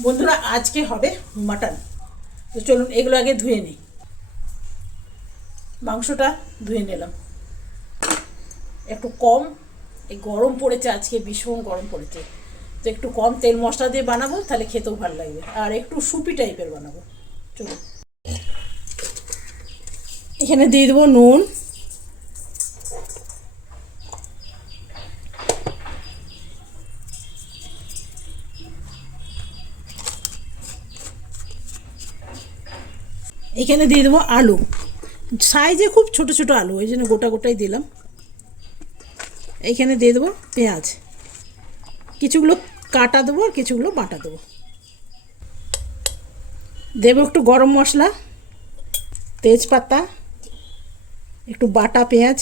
বন্ধুরা, আজকে হবে মাটন। তো চলুন, এগুলো আগে ধুয়ে নিই। মাংসটা ধুয়ে নিলাম। একটু কম, এই গরম পড়েছে আজকে, ভীষণ গরম পড়েছে। তো একটু কম তেল মশলা দিয়ে বানাবো, তাহলে খেতেও ভালো লাগবে। আর একটু সুপি টাইপের বানাবো। চলুন। এখানে দিয়ে দেবো নুন এখানে দিয়ে দেবো আলু। সাইজে খুব ছোট ছোট আলু ওই জন্য গোটা গোটাই দিলাম। এইখানে দিয়ে দেবো পেঁয়াজ। কিছুগুলো কাটা দেবো আর কিছুগুলো বাটা দেবো। দেবো একটু গরম মশলা, তেজপাতা, একটু বাটা পেঁয়াজ।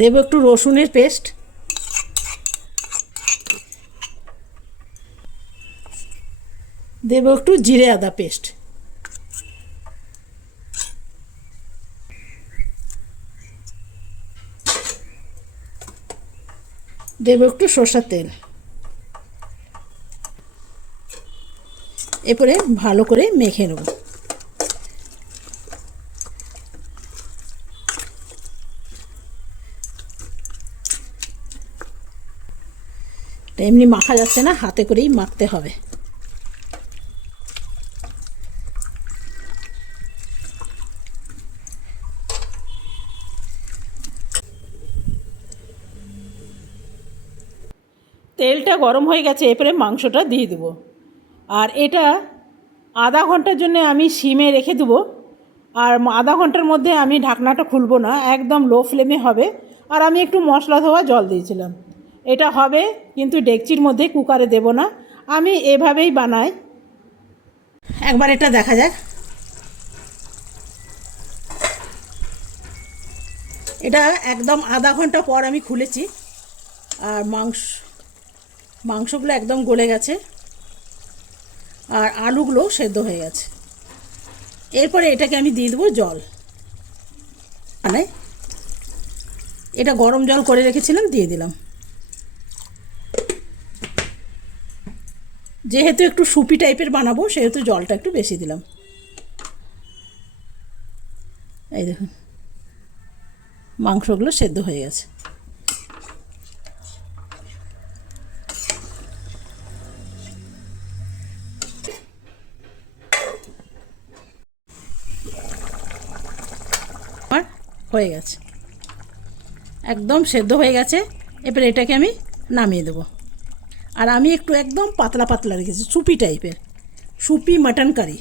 দেবো একটু রসুনের পেস্ট। দেবো একটু জিরে আদা পেস্ট। দেবো একটু সর্ষের তেল। এরপরে ভালো করে মেখে নেব। এমনি মাখা যাচ্ছে না, হাতে করেই মাখতে হবে। তেলটা গরম হয়ে গেছে, এরপরে মাংসটা দিয়ে দেবো। আর এটা আধা ঘণ্টার জন্য আমি সিমে রেখে দেবো। আর আধা ঘণ্টার মধ্যে আমি ঢাকনাটা খুলবো না, একদম লো ফ্লেমে হবে। আর আমি একটু মশলা ধোয়া জল দিয়েছিলাম। এটা হবে, কিন্তু ডেকচির মধ্যে কুকারে দেব না। আমি এভাবেই বানাই। একবার এটা দেখা যাক। এটা একদম আধা ঘণ্টা পর আমি খুলেছি। আর মাংস মাংসগুলো একদম গলে গেছে আর আলুগুলো সেদ্ধ হয়ে গেছে। এরপরে এটাকে আমি দিয়ে দেবো জল। মানে এটা গরম জল করে রেখেছিলাম, দিয়ে দিলাম। যেহেতু একটু সুপি টাইপের বানাবো, সেহেতু জলটা একটু বেশি দিলাম। এই দেখুন, মাংসগুলো সেদ্ধ হয়ে গেছে। হয়ে গেছে। একদম সেদ্ধ হয়ে গেছে। এবার এটাকে আমি নামিয়ে দেবো। আর আমি একটু একদম পাতলা পাতলা রেখেছি, সুপি টাইপের, সুপি মাটন কারি।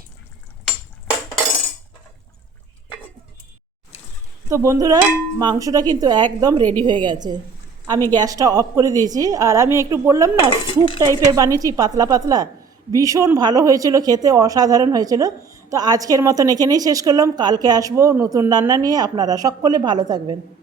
তো বন্ধুরা, মাংসটা কিন্তু একদম রেডি হয়ে গেছে। আমি গ্যাসটা অফ করে দিয়েছি। আর আমি একটু বললাম না স্যুপ টাইপের বানিয়েছি, পাতলা পাতলা। ভীষণ ভালো হয়েছিল, খেতে অসাধারণ হয়েছিল। তো আজকের মতন এখানেই শেষ করলাম। কালকে আসব নতুন রান্না নিয়ে। আপনারা সকলে ভালো থাকবেন।